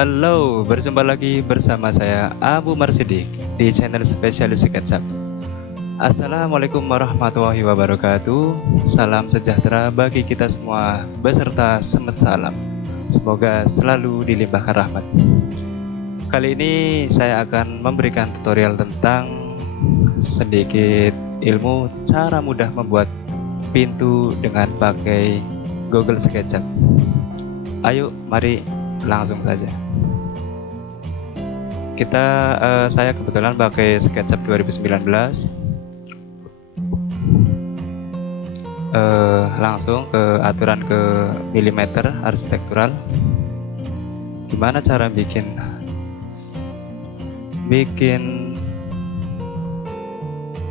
Halo, berjumpa lagi bersama saya Abu Marsidik di channel Spesialis SketchUp. Assalamualaikum warahmatullahi wabarakatuh. Salam sejahtera bagi kita semua beserta semet salam. Semoga selalu dilimpahkan rahmat. Kali ini saya akan memberikan tutorial tentang sedikit ilmu cara mudah membuat pintu dengan pakai Google SketchUp. Ayo, mari langsung saja. Saya kebetulan pakai SketchUp 2019. Langsung ke aturan ke milimeter arsitektural. Gimana cara bikin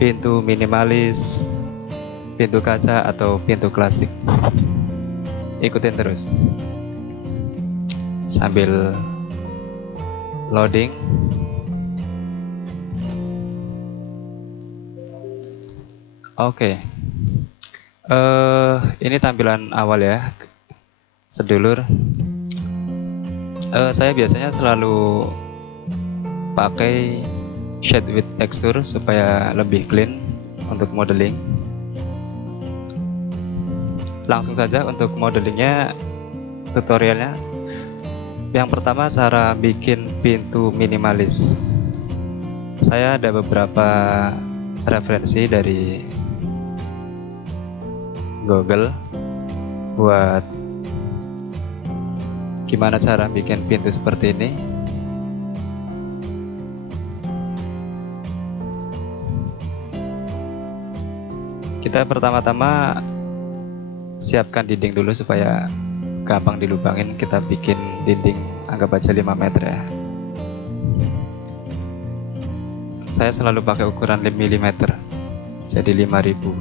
pintu minimalis, pintu kaca atau pintu klasik? Ikutin terus sambil loading. Oke. Ini tampilan awal ya, sedulur. Saya biasanya selalu pakai shade with texture supaya lebih clean untuk modeling. Langsung saja untuk modelingnya, tutorialnya. Yang pertama, cara bikin pintu minimalis. Saya ada beberapa referensi dari Google buat gimana cara bikin pintu seperti ini. Kita pertama-tama siapkan dinding dulu supaya gampang dilubangin. Kita bikin dinding anggap aja 5 meter ya. Saya selalu pakai ukuran mm, jadi 5000.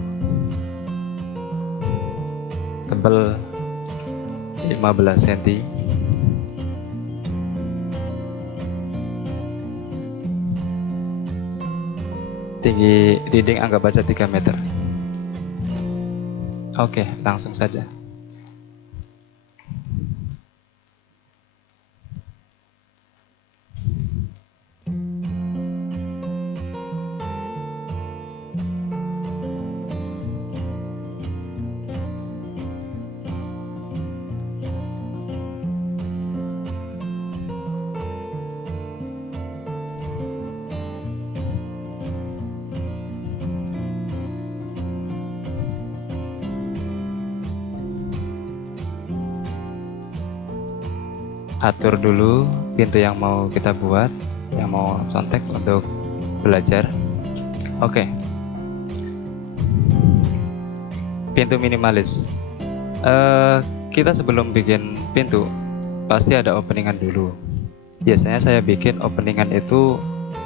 Tebal 15 cm. Tinggi dinding anggap aja 3 meter. Oke, langsung saja. Atur dulu pintu yang mau kita buat, yang mau contek untuk belajar. Oke. Pintu minimalis. Kita sebelum bikin pintu pasti ada openingan dulu. Biasanya saya bikin openingan itu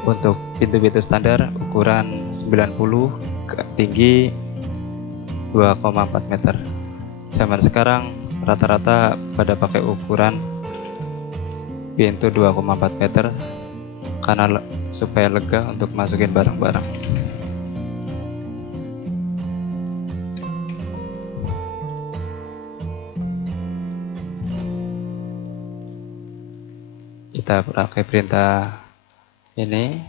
untuk pintu-pintu standar ukuran 90, tinggi 2,4 meter. Zaman sekarang rata-rata pada pakai ukuran pintu 2,4 meter karena supaya lega untuk masukin barang-barang. Kita pakai perintah ini.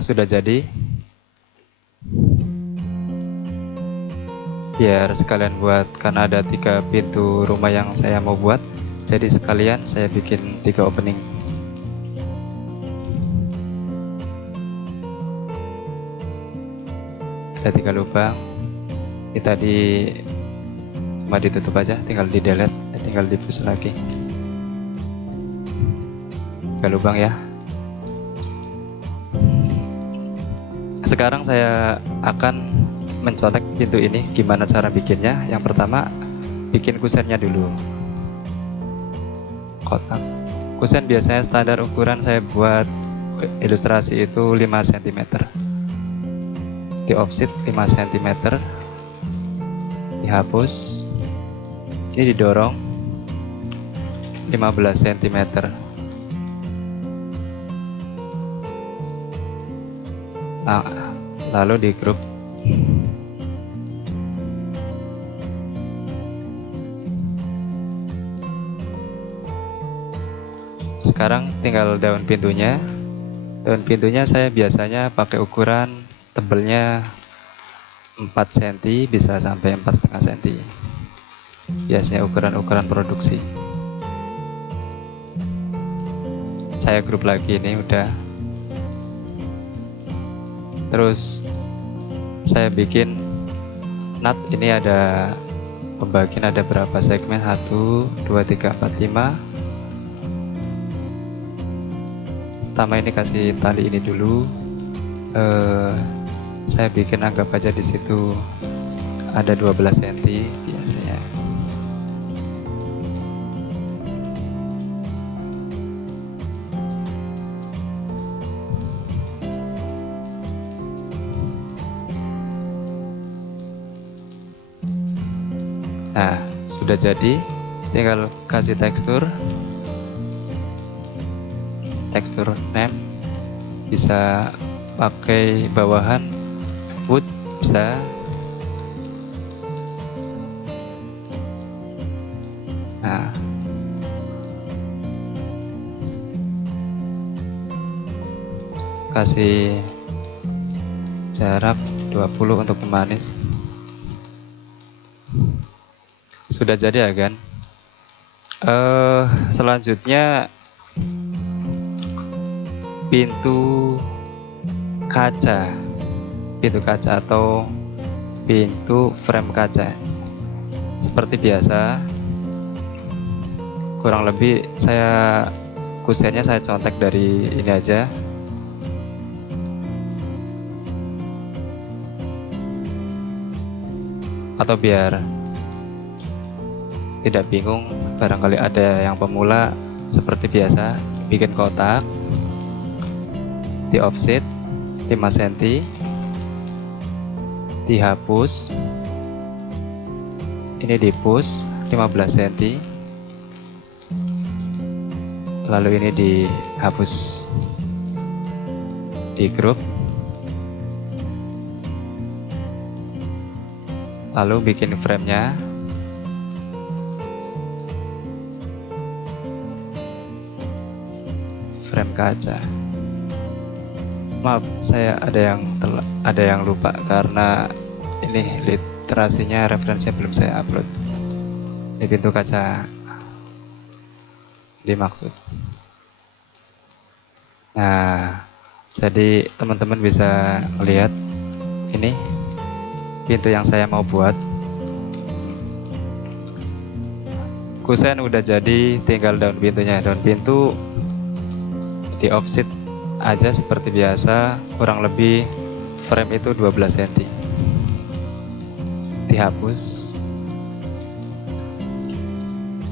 Sudah jadi. Biar sekalian buat, karena ada 3 pintu rumah yang saya mau buat, jadi sekalian saya bikin 3 opening. Ada 3 lubang. Ini tadi cuma ditutup aja, tinggal di delete, tinggal di push lagi. 3 lubang ya. Sekarang saya akan mencolek pintu ini. Gimana cara bikinnya? Yang pertama, bikin kusennya dulu. Kotak kusen biasanya standar ukuran saya buat ilustrasi itu 5 cm. Di offset 5 cm, dihapus. Ini didorong 15 cm. Nah, lalu di grup. sekarang tinggal daun pintunya. Daun pintunya saya biasanya pakai ukuran tebelnya 4 cm bisa sampai 4,5 cm. Biasanya ukuran-ukuran produksi. Saya grup lagi ini udah. Terus saya bikin nut, ini ada pembagian, ada berapa segmen, 1 2 3 4 5. Pertama ini kasih tali ini dulu. Saya bikin anggap aja di situ ada 12 cm biasanya. Nah, sudah jadi, tinggal kasih tekstur name, bisa pakai bawahan wood, bisa. Nah, kasih jarak 20 untuk pemanis. Sudah jadi ya kan. Selanjutnya pintu kaca atau pintu frame kaca. Seperti biasa, kurang lebih kusennya saya contek dari ini aja. Atau biar tidak bingung, barangkali ada yang pemula, seperti biasa bikin kotak, di offset 5 cm, dihapus, ini di push 15 cm, lalu ini dihapus, di grup, lalu bikin frame-nya. Frame kaca. Maaf, saya ada yang lupa karena ini literasinya, referensinya belum saya upload. Ini pintu kaca dimaksud. Nah, jadi teman-teman bisa melihat ini pintu yang saya mau buat. Kusen udah jadi, tinggal daun pintunya. Daun pintu di offset aja seperti biasa, kurang lebih frame itu 12 cm. Dihapus,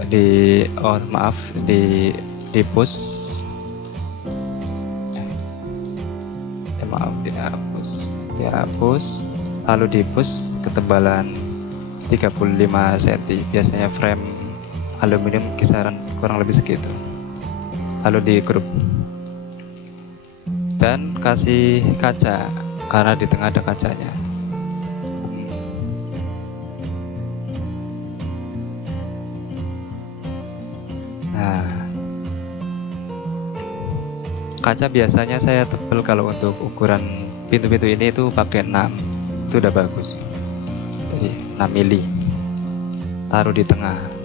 di push, dihapus, lalu di push ketebalan 35 cm. Biasanya frame aluminium kisaran kurang lebih segitu. Lalu di grup dan kasih kaca karena di tengah ada kacanya. Nah, kaca biasanya saya tebel kalau untuk ukuran pintu-pintu ini itu pakai 6, itu udah bagus. Jadi 6 mili, taruh di tengah.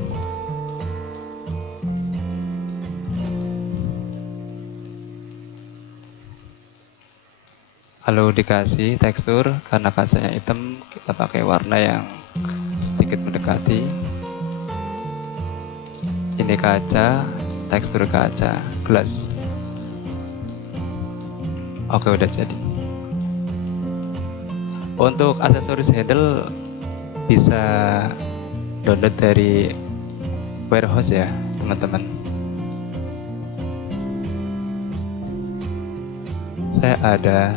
Lalu dikasih tekstur, karena kacanya hitam kita pakai warna yang sedikit mendekati. Ini kaca, tekstur kaca, glass. Oke, udah jadi. Untuk aksesoris handle bisa download dari warehouse ya teman-teman. Saya ada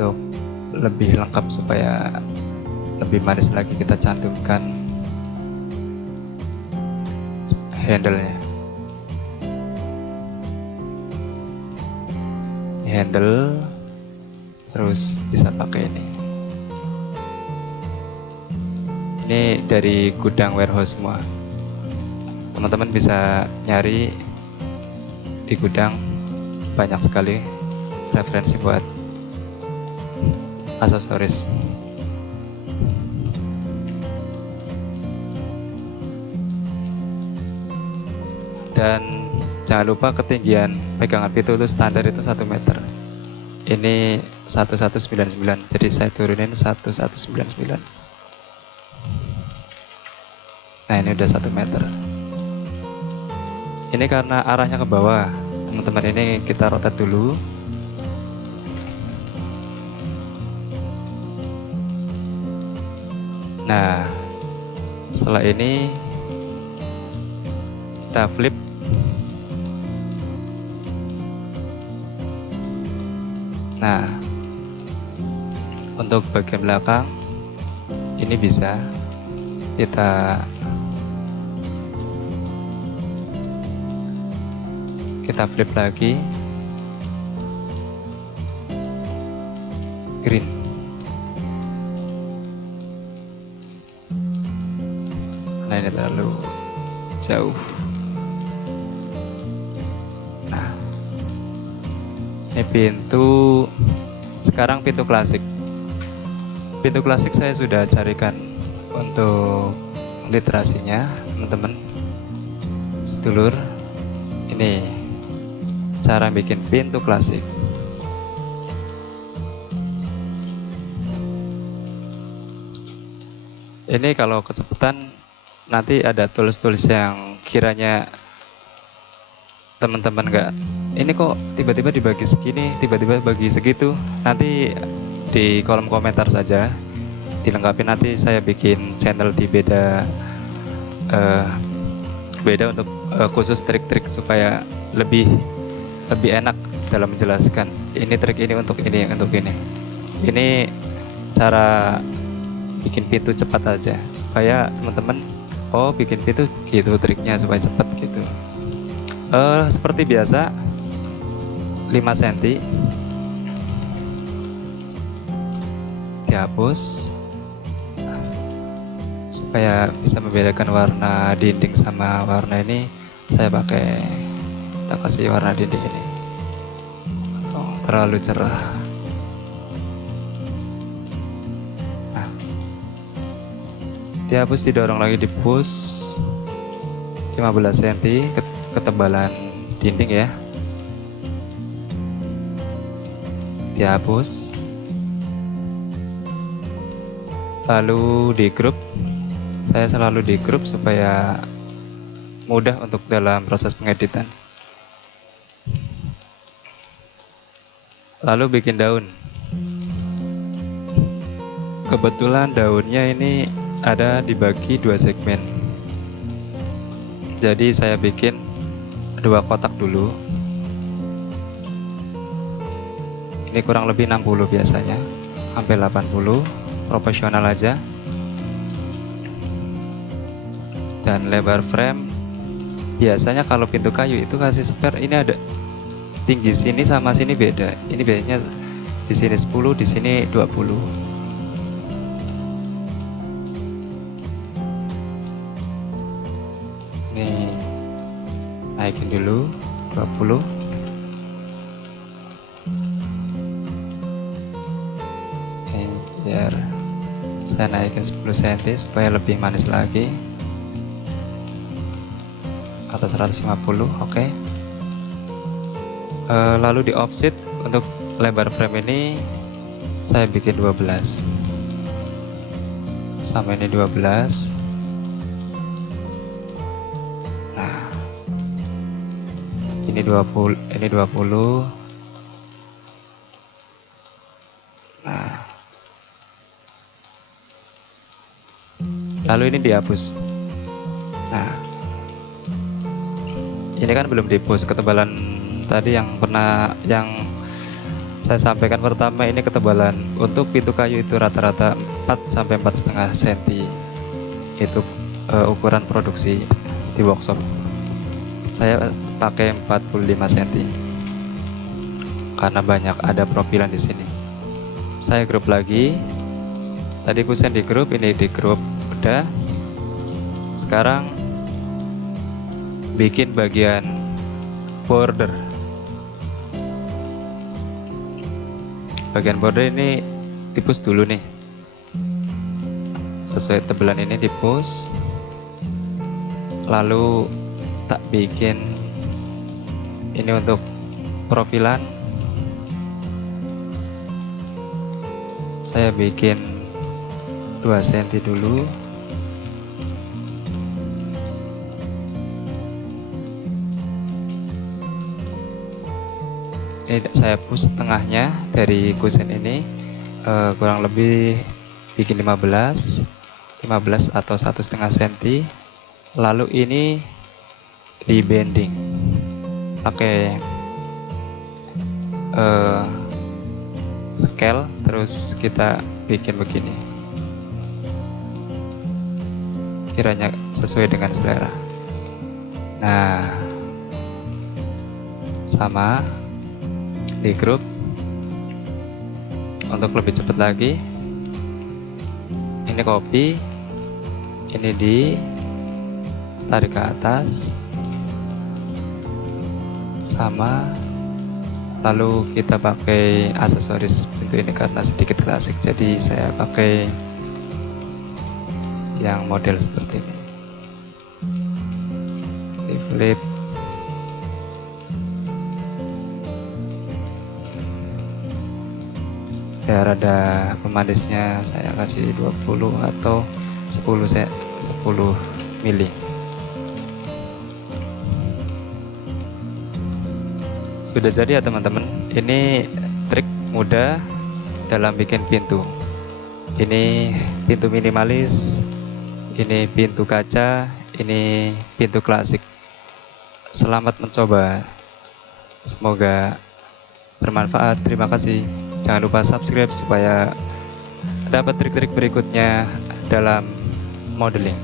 untuk lebih lengkap supaya lebih manis lagi, kita cantumkan handle-nya. Ini handle, terus bisa pakai ini. Ini dari gudang warehouse semua. teman-teman bisa nyari di gudang, banyak sekali referensi buat aksesoris. Dan jangan lupa ketinggian pegangan pintu itu standar itu 1 meter. Ini 1199, jadi saya turunin 1199. Nah, ini udah 1 meter. Ini karena arahnya ke bawah, teman-teman, ini kita rotate dulu. Nah, setelah ini kita flip. Nah, untuk bagian belakang ini bisa kita flip lagi, green. Nah, ini terlalu jauh. Nah, ini pintu. Sekarang pintu klasik. Pintu klasik saya sudah carikan untuk literasinya, teman-teman sedulur. Ini cara bikin pintu klasik. Ini kalau kecepatan nanti ada tools-tools yang kiranya teman-teman nggak, ini kok tiba-tiba dibagi segini, tiba-tiba bagi segitu, nanti di kolom komentar saja, dilengkapi. Nanti saya bikin channel di beda untuk khusus trik-trik supaya lebih enak dalam menjelaskan. Ini trik ini untuk ini, untuk ini. Ini cara bikin pintu cepat aja, supaya teman-teman, oh bikin pintu gitu triknya supaya cepat gitu. Seperti biasa 5 cm dihapus supaya bisa membedakan warna dinding sama warna ini. Saya pakai, kita kasih warna dinding ini terlalu cerah. Nah, dihapus, didorong lagi, di push 15 cm ketebalan dinding ya, dihapus, lalu di group. Saya selalu di group supaya mudah untuk dalam proses pengeditan. Lalu bikin daun. Kebetulan daunnya ini ada dibagi 2 segmen, jadi saya bikin 2 kotak dulu. Ini kurang lebih 60 biasanya, sampai 80, proporsional aja. Dan lebar frame biasanya kalau pintu kayu itu kasih spare, ini ada tinggi sini sama sini beda. Ini biasanya di sini 10, di sini 20. Nih, naikin dulu 20. Ini biar saya naikin 10 cm supaya lebih manis lagi, atau 150. Oke. Lalu di offset untuk lebar frame ini saya bikin 12, sama ini 12. Nah, ini 20, ini 20. Nah, lalu ini dihapus. Nah, ini kan belum di-push. Ketebalan tadi yang saya sampaikan pertama, ini ketebalan untuk pintu kayu itu rata-rata 4 sampai 4,5 cm. Itu ukuran produksi di workshop. Saya pakai 45 cm karena banyak ada profilan di sini. Saya grup lagi. Tadi kusen di grup, ini di grup udah. Sekarang bikin bagian border. Bagian border ini dipus dulu nih, sesuai tebelan ini dipus, lalu tak bikin ini untuk profilan. Saya bikin 2 cm dulu. Ini saya push tengahnya dari kusen ini, kurang lebih bikin 15 atau 1,5 cm. Lalu ini di bending pakai scale, terus kita bikin begini, kiranya sesuai dengan selera. Nah, sama di grup. Untuk lebih cepat lagi, ini copy, ini ditarik ke atas, sama. Lalu kita pakai aksesoris pintu ini karena sedikit klasik, jadi saya pakai yang model seperti ini. Di flip, biar ada pemanisnya saya kasih 20 atau 10 mili. Sudah jadi ya teman-teman. Ini trik mudah dalam bikin pintu. Ini pintu minimalis, ini pintu kaca, ini pintu klasik. Selamat mencoba, semoga bermanfaat. Terima kasih. Jangan lupa subscribe supaya dapat trik-trik berikutnya dalam modeling.